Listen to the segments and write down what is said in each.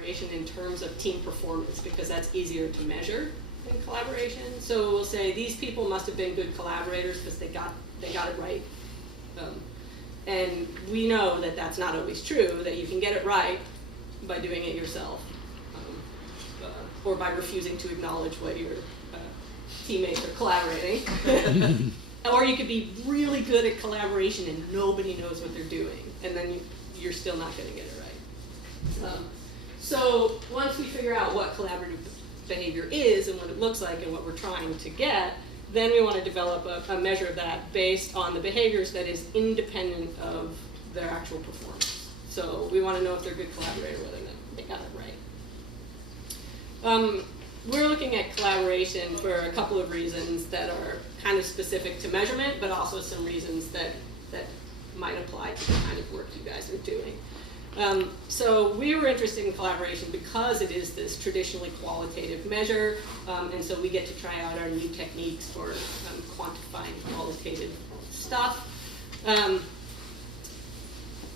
collaboration in terms of team performance because that's easier to measure than collaboration. So we'll say these people must have been good collaborators because they got it right. And we know that that's not always true, that you can get it right by doing it yourself or by refusing to acknowledge what your teammates are collaborating. Or you could be really good at collaboration and nobody knows what they're doing, and then you're still not going to get it right. So once we figure out what collaborative behavior is and what it looks like and what we're trying to get, then we want to develop a measure of that based on the behaviors that is independent of their actual performance. So we want to know if they're a good collaborator, whether they got it right. We're looking at collaboration for a couple of reasons that are kind of specific to measurement, but also some reasons that might apply to the kind of work you guys are doing. So we were interested in collaboration because it is this traditionally qualitative measure, and so we get to try out our new techniques for quantifying qualitative stuff.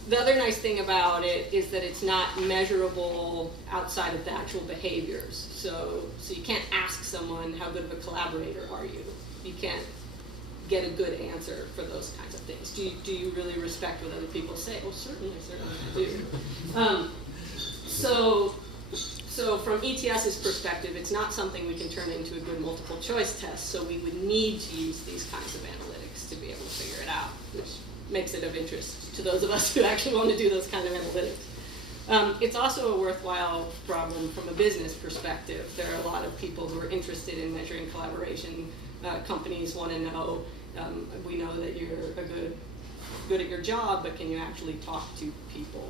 The other nice thing about it is that it's not measurable outside of the actual behaviors. So you can't ask someone, how good of a collaborator are you? You can't get a good answer for those kinds of things. Do you really respect what other people say? Oh, certainly I do. So from ETS's perspective, it's not something we can turn into a good multiple choice test, so we would need to use these kinds of analytics to be able to figure it out, which makes it of interest to those of us who actually want to do those kind of analytics. It's also a worthwhile problem from a business perspective. There are a lot of people who are interested in measuring collaboration. Companies want to know, we know that you're good at your job, but can you actually talk to people?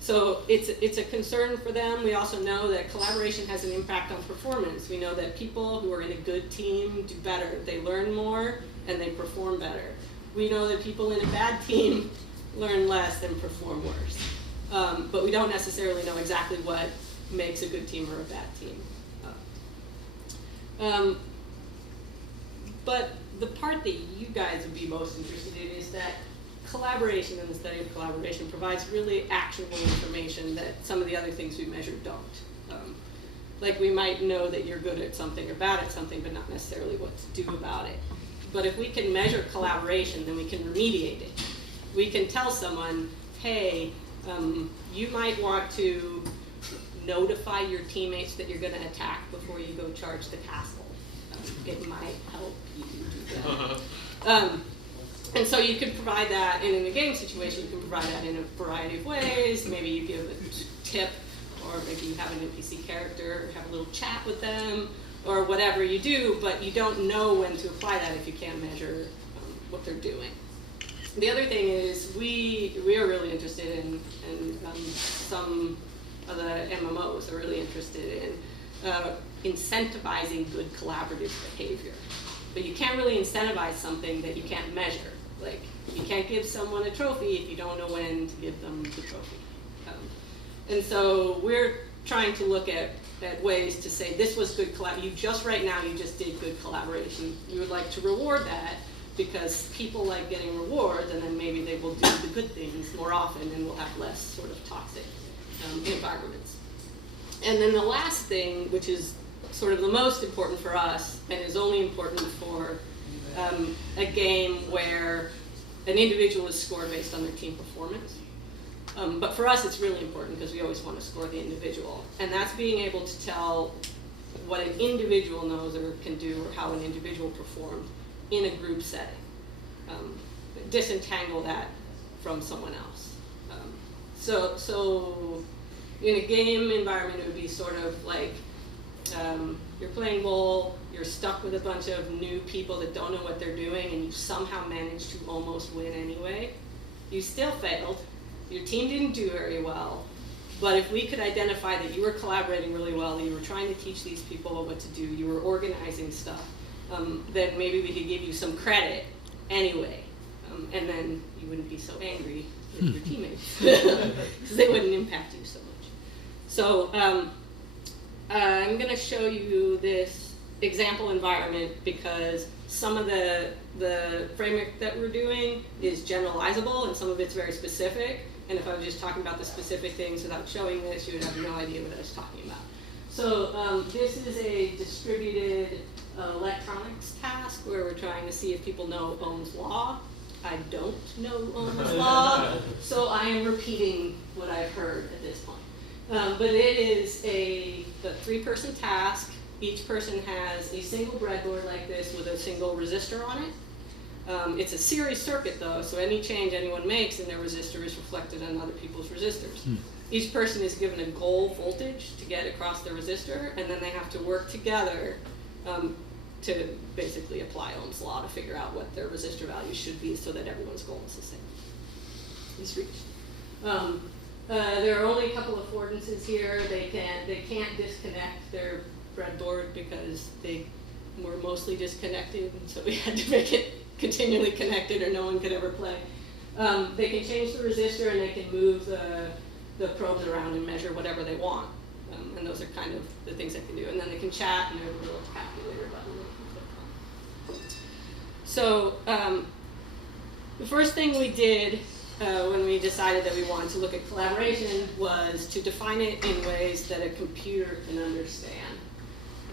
So it's a concern for them. We also know that collaboration has an impact on performance. We know that people who are in a good team do better. They learn more and they perform better. We know that people in a bad team learn less and perform worse. But we don't necessarily know exactly what makes a good team or a bad team. But the part that you guys would be most interested in is that collaboration and the study of collaboration provides really actionable information that some of the other things we measure don't. Like we might know that you're good at something or bad at something, but not necessarily what to do about it. But if we can measure collaboration, then we can remediate it. We can tell someone, hey, you might want to notify your teammates that you're going to attack before you go charge the castle. It might help you do that. And so you could provide that, and in a game situation, you can provide that in a variety of ways. Maybe you give a tip, or maybe you have an NPC character, have a little chat with them, or whatever you do, but you don't know when to apply that if you can't measure what they're doing. The other thing is we are really interested in, and some of the MMOs are really interested in incentivizing good collaborative behavior. But you can't really incentivize something that you can't measure. Like, you can't give someone a trophy if you don't know when to give them the trophy. And so we're trying to look at ways to say, this was good collaboration. Right now, you just did good collaboration. We would like to reward that because people like getting rewards, and then maybe they will do the good things more often and we'll have less sort of toxic environments. And then the last thing, which is sort of the most important for us and is only important for a game where an individual is scored based on their team performance. But for us, it's really important because we always want to score the individual. And that's being able to tell what an individual knows or can do or how an individual performed in a group setting. Disentangle that from someone else. So in a game environment, it would be sort of like you're playing bowl, you're stuck with a bunch of new people that don't know what they're doing, and you somehow managed to almost win anyway. You still failed. Your team didn't do very well. But if we could identify that you were collaborating really well, that you were trying to teach these people what to do, you were organizing stuff, then maybe we could give you some credit anyway. And then you wouldn't be so angry with your teammates because they wouldn't impact you so much. So I'm going to show you this example environment because some of the framework that we're doing is generalizable and some of it's very specific. And if I was just talking about the specific things without showing this, you would have no idea what I was talking about. So this is a distributed electronics task where we're trying to see if people know Ohm's law. I don't know Ohm's law, so I am repeating what I've heard at this point. But it is a 3-person task. Each person has a single breadboard like this with a single resistor on it. It's a series circuit though, so any change anyone makes in their resistor is reflected on other people's resistors. Each person is given a goal voltage to get across the resistor, and then they have to work together to basically apply Ohm's law to figure out what their resistor values should be so that everyone's goal is the same. Is reached. There are only a couple of affordances here. They can't disconnect their breadboard because they were mostly disconnected, and so we had to make it continually connected or no one could ever play. They can change the resistor and they can move the probes around and measure whatever they want. And those are kind of the things they can do. And then they can chat, and there's a little calculator button they can click on. So the first thing we did when we decided that we wanted to look at collaboration was to define it in ways that a computer can understand.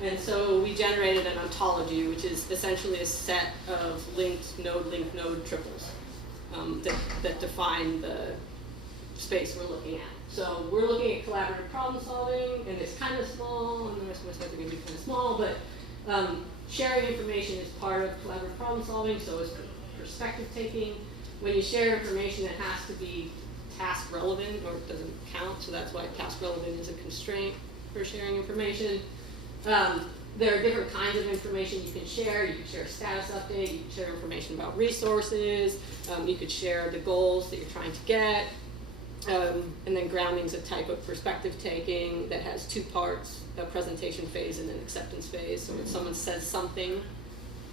And so we generated an ontology, which is essentially a set of linked node triples that define the space we're looking at. So we're looking at collaborative problem solving, and it's kind of small, and the rest of my slides are going to be kind of small, but sharing information is part of collaborative problem solving, so is perspective taking. When you share information, it has to be task relevant, or it doesn't count, so that's why task relevant is a constraint for sharing information. There are different kinds of information you can share. You can share a status update, you can share information about resources, you could share the goals that you're trying to get, and then grounding is a type of perspective taking that has 2 parts, a presentation phase and an acceptance phase. So when someone says something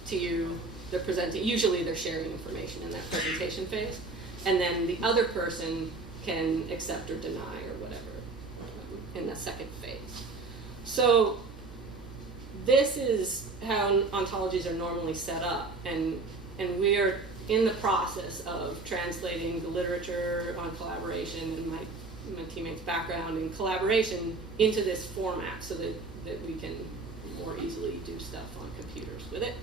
to you, they're presenting, usually they're sharing information in that presentation phase, and then the other person can accept or deny or whatever in the second phase. So this is how ontologies are normally set up, and we are in the process of translating the literature on collaboration and my teammates' background in collaboration into this format so that we can more easily do stuff on computers with it.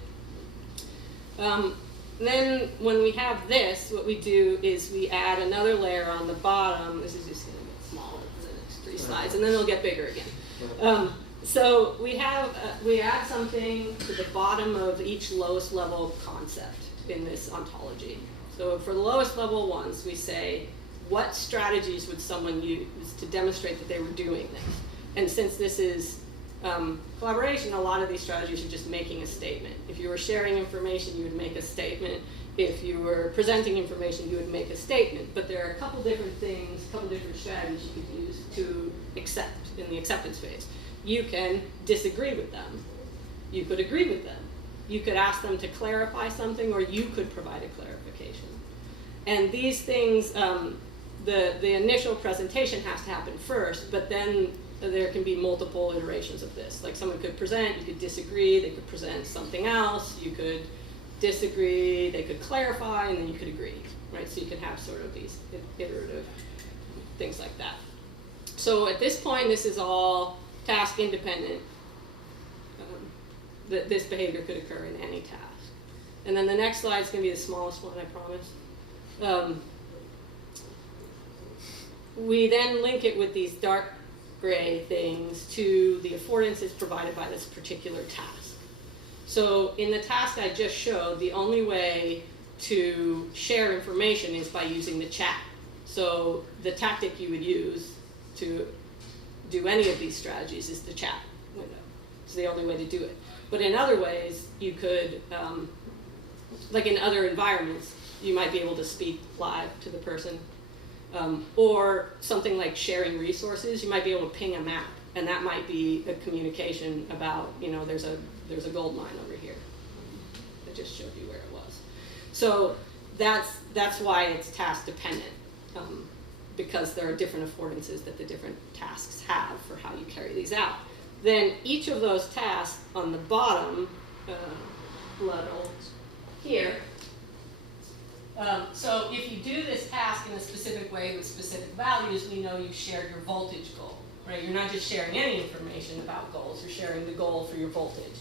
Then when we have this, what we do is we add another layer on the bottom. This is just going to get smaller for the next 3 slides, and then it'll get bigger again. So we add something to the bottom of each lowest level concept in this ontology. So for the lowest level ones, we say, what strategies would someone use to demonstrate that they were doing this? And since this is collaboration, a lot of these strategies are just making a statement. If you were sharing information, you would make a statement. If you were presenting information, you would make a statement. But there are a couple different things, a couple different strategies you could use to accept in the acceptance phase. You can disagree with them. You could agree with them. You could ask them to clarify something, or you could provide a clarification. And these things, the initial presentation has to happen first, but then there can be multiple iterations of this. Like someone could present, you could disagree, they could present something else, you could disagree, they could clarify, and then you could agree, right? So you can have sort of these iterative things like that. So at this point, this is all task independent. This behavior could occur in any task. And then the next slide is going to be the smallest one, I promise. We then link it with these dark gray things to the affordances provided by this particular task. So in the task I just showed, the only way to share information is by using the chat. So the tactic you would use to do any of these strategies is the chat window. It's the only way to do it. But in other ways, you could, like in other environments, you might be able to speak live to the person. Or something like sharing resources, you might be able to ping a map, and that might be a communication about, you know, there's a gold mine over here. I just showed you where it was. So that's why it's task dependent, because there are different affordances that the different tasks have for how you carry these out. Then each of those tasks on the bottom level here So if you do this task in a specific way with specific values, we know you've shared your voltage goal, right? You're not just sharing any information about goals, you're sharing the goal for your voltage.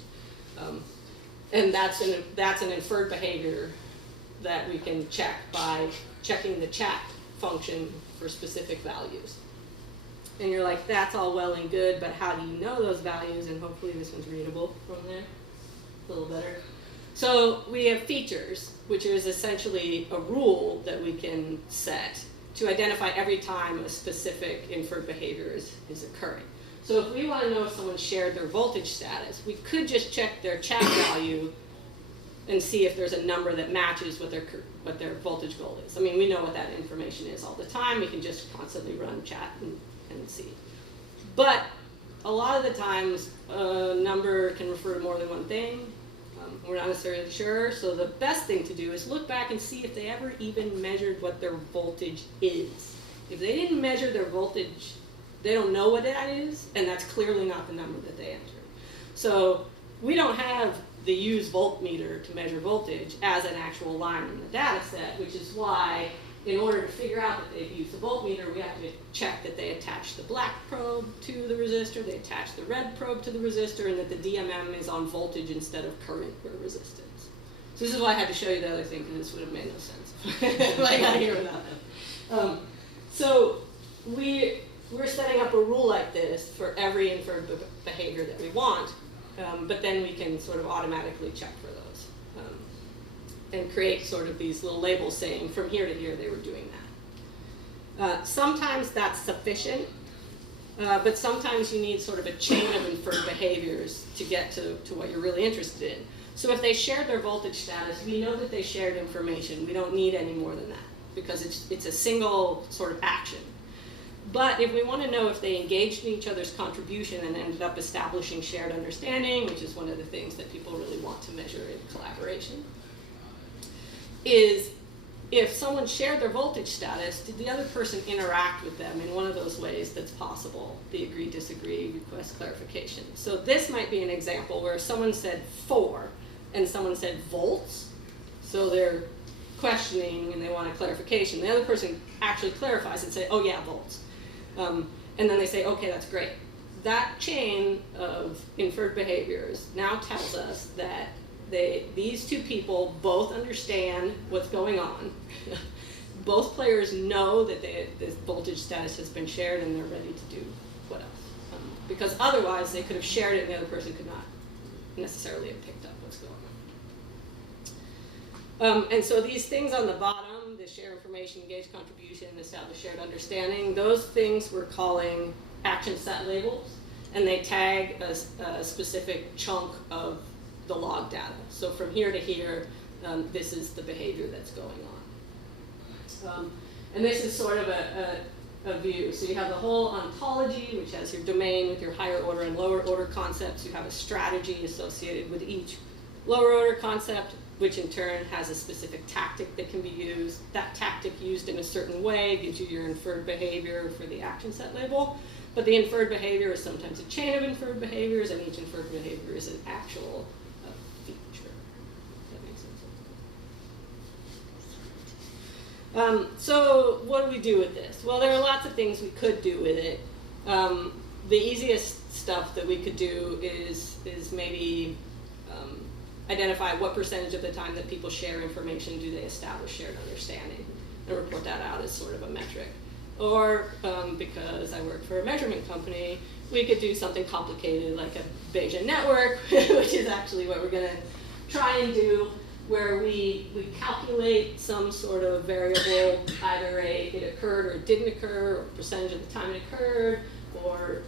And that's an inferred behavior that we can check by checking the chat function for specific values. And you're like, that's all well and good, but how do you know those values? And hopefully this one's readable from there a little better. So we have features, which is essentially a rule that we can set to identify every time a specific inferred behavior is occurring. So if we want to know if someone shared their voltage status, we could just check their chat value and see if there's a number that matches what their voltage goal is. I mean, we know what that information is all the time. We can just constantly run chat and see. But a lot of the times, a number can refer to more than one thing. We're not necessarily sure. So the best thing to do is look back and see if they ever even measured what their voltage is. If they didn't measure their voltage, they don't know what that is, and that's clearly not the number that they entered. So we don't have the use voltmeter to measure voltage as an actual line in the data set, which is why in order to figure out that they've used the voltmeter, we have to check that they attach the black probe to the resistor, they attach the red probe to the resistor, and that the DMM is on voltage instead of current or resistance. So this is why I had to show you the other thing, because this would have made no sense if I got here without that. So we're setting up a rule like this for every inferred behavior that we want, but then we can sort of automatically check for those and create sort of these little labels saying from here to here they were doing that. Sometimes that's sufficient, but sometimes you need sort of a chain of inferred behaviors to get to what you're really interested in. So if they shared their voltage status, we know that they shared information. We don't need any more than that because it's a single sort of action. But if we want to know if they engaged in each other's contribution and ended up establishing shared understanding, which is one of the things that people really want to measure in collaboration, is if someone shared their voltage status, did the other person interact with them in one of those ways that's possible? The agree, disagree, request clarification. So this might be an example where someone said 4 and someone said volts. So they're questioning and they want a clarification. The other person actually clarifies and say, oh yeah, volts. And then they say, okay, that's great. That chain of inferred behaviors now tells us that these two people both understand what's going on. Both players know that this voltage status has been shared and they're ready to do what else. Because otherwise they could have shared it and the other person could not necessarily have picked up what's going on. And so these things on the bottom, the share information, engage contribution, establish shared understanding, those things we're calling action set labels, and they tag a specific chunk of the log data. So from here to here, this is the behavior that's going on. And this is sort of a view. So you have the whole ontology, which has your domain with your higher order and lower order concepts. You have a strategy associated with each lower order concept, which in turn has a specific tactic that can be used. That tactic used in a certain way gives you your inferred behavior for the action set label. But the inferred behavior is sometimes a chain of inferred behaviors, and each inferred behavior is an actual feature. That makes sense. So what do we do with this? Well, there are lots of things we could do with it. The easiest stuff that we could do is maybe identify what percentage of the time that people share information do they establish shared understanding, and report that out as sort of a metric. Or because I work for a measurement company, we could do something complicated like a Bayesian network, which is actually what we're going to try and do, where we calculate some sort of variable, either it occurred or it didn't occur, or percentage of the time it occurred, or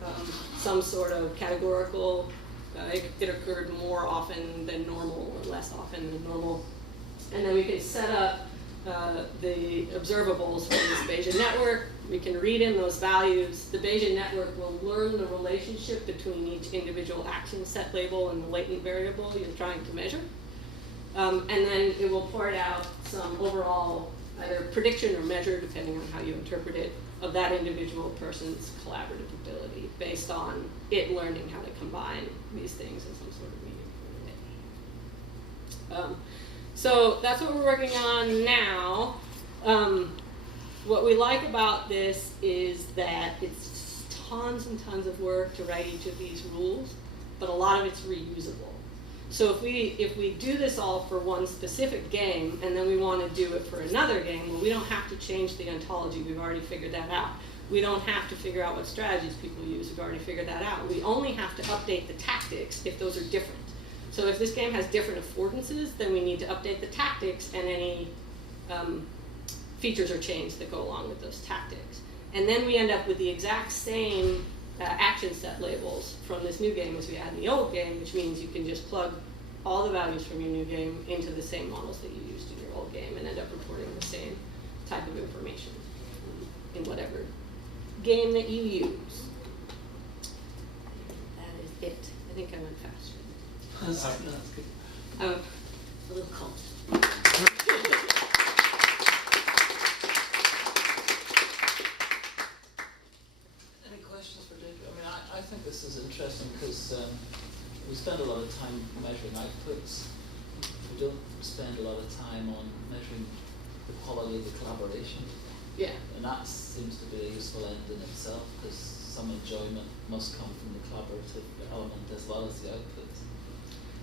some sort of categorical, it occurred more often than normal or less often than normal. And then we can set up the observables for this Bayesian network. We can read in those values. The Bayesian network will learn the relationship between each individual action set label and the latent variable you're trying to measure. And then it will port out some overall either prediction or measure, depending on how you interpret it, of that individual person's collaborative ability based on it learning how to combine these things in some sort of meaningful way. So that's what we're working on now. What we like about this is that it's tons and tons of work to write each of these rules, but a lot of it's reusable. So if we do this all for one specific game, and then we want to do it for another game, well, we don't have to change the ontology. We've already figured that out. We don't have to figure out what strategies people use. We've already figured that out. We only have to update the tactics if those are different. So if this game has different affordances, then we need to update the tactics and any features or chains that go along with those tactics. And then we end up with the exact same action set labels from this new game as we had in the old game, which means you can just plug all the values from your new game into the same models that you used in your old game and end up reporting the same type of information in whatever game that you use. That is it. I think I went faster. That's good. I'm a little cold. Any questions for David? I mean, I think this is interesting because we spend a lot of time measuring outputs. We don't spend a lot of time on measuring the quality of the collaboration. Yeah. And that seems to be a useful end in itself because some enjoyment must come from the collaborative element as well as the outputs.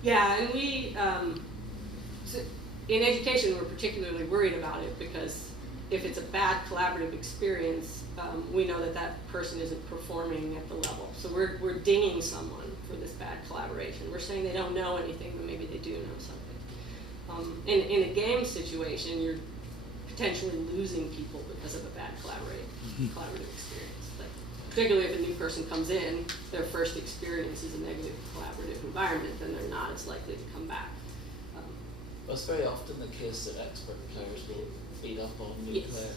Yeah, and we, so in education, we're particularly worried about it because if it's a bad collaborative experience, we know that that person isn't performing at the level. So we're dinging someone for this bad collaboration. We're saying they don't know anything, but maybe they do know something. In a game situation, you're potentially losing people because of a bad collaborative experience. Like, particularly if a new person comes in, their first experience is a negative collaborative environment, then they're not as likely to come back. Well, it's very often the case that expert players will beat up on new Yes. players,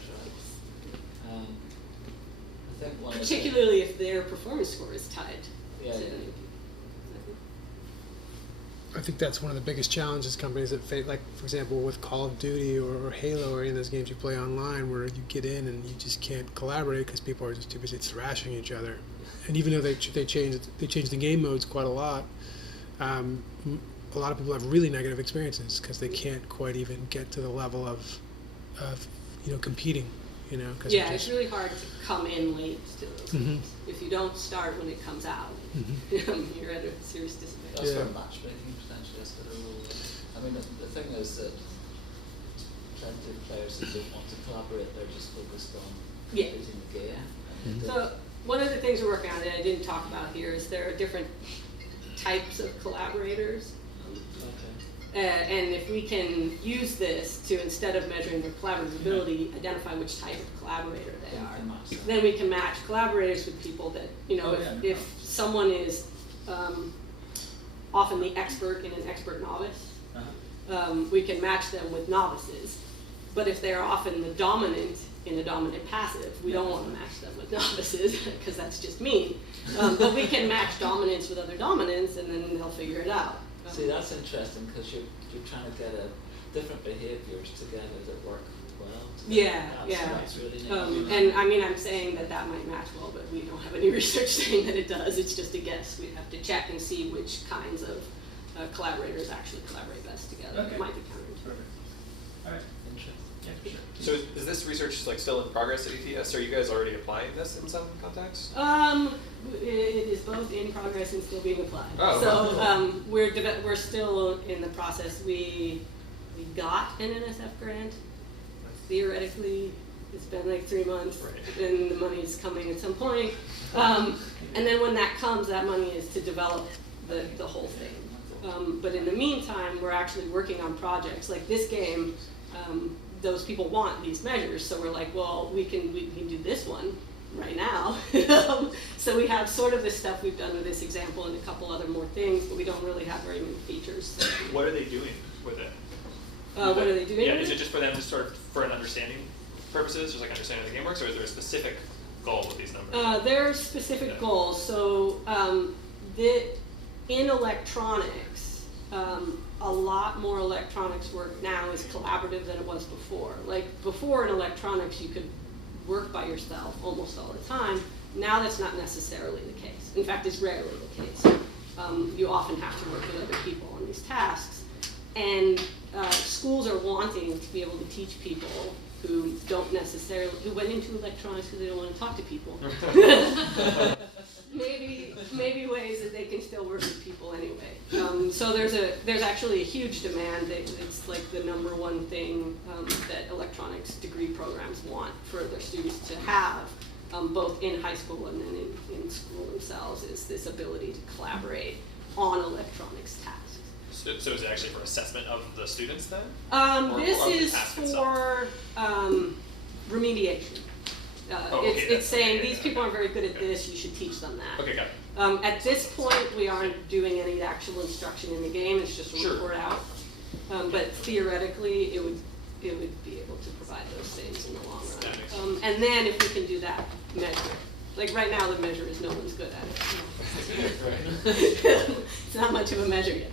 right? I think one Particularly if their performance score is tied Yeah, to yeah. new people. I think that's one of the biggest challenges companies that face, like for example with Call of Duty or Halo or any of those games you play online where you get in and you just can't collaborate because people are just too busy thrashing each other. And even though they changed the game modes quite a lot of people have really negative experiences because they can't quite even get to the level of competing. Cause Yeah, it's really hard to come in late to those Mhm. games. If you don't start when it comes out, you're at a serious disadvantage. That's Yeah. where matchmaking potentially has got a role. I mean, the thing is that plenty of players who don't want to collaborate, they're just focused on Yeah. beating the game. And So one of the things we're working on that I didn't talk about here is there are different types of collaborators. And if we can use this to, instead of measuring their collaborative ability, identify which type of collaborator they Then we are, can match them. then we can match collaborators with people that, if someone is often the expert in an expert novice, we can match them with novices. But if they're often the dominant in a dominant passive, we don't want to match them with novices because that's just mean. But we can match dominance with other dominants and then they'll figure it out. See, that's interesting because you're trying to get different behaviours together that work well. Yeah, That's really neat. and I mean, I'm saying that might match well, but we don't have any research saying that it does. It's just a guess. We have to check and see which kinds of collaborators actually collaborate best together. Okay. It might be counterintuitive. Perfect. All right. Interesting. Yeah, for sure. So is this research still in progress at ETS? Are you guys already applying this in some context? It is both in progress and still being applied. Oh, So we're still in the process. We got an NSF grant. Theoretically, it's been like 3 months, Right. and the money's coming at some point. And then when that comes, that money is to develop the whole thing. But in the meantime, we're actually working on projects like this game. Those people want these measures, so we're like, well, we can do this one right now. So we have sort of the stuff we've done with this example and a couple other more things, but we don't really have very many features. What are they doing with it? What are they doing? Yeah, with is it? it just for them to sort of, for an understanding purposes, just like understanding how the game works, or is there a specific goal with these numbers? There are specific Yeah. goals. So in electronics, a lot more electronics work now is collaborative than it was before. Like before in electronics, you could work by yourself almost all the time. Now that's not necessarily the case. In fact, it's rarely the case. You often have to work with other people on these tasks. And schools are wanting to be able to teach people who don't necessarily, who went into electronics because they don't want to talk to people. maybe ways that they can still work with people anyway. So there's actually a huge demand. It's like the #1 thing that electronics degree programs want for their students to have, both in high school and then in school themselves, is this ability to collaborate on electronics tasks. So is it actually for assessment of the students then? This or of the is task for remediation. It's saying these people aren't very good at this, you should teach them that. Okay, got it. At this point, we aren't doing any actual instruction in the game, it's just a report out. But theoretically, it would be able to provide those things in the long That makes sense. run. And then if we can do that, measure. Like right now, the measure is no one's good at it. Right. It's not much of a measure yet.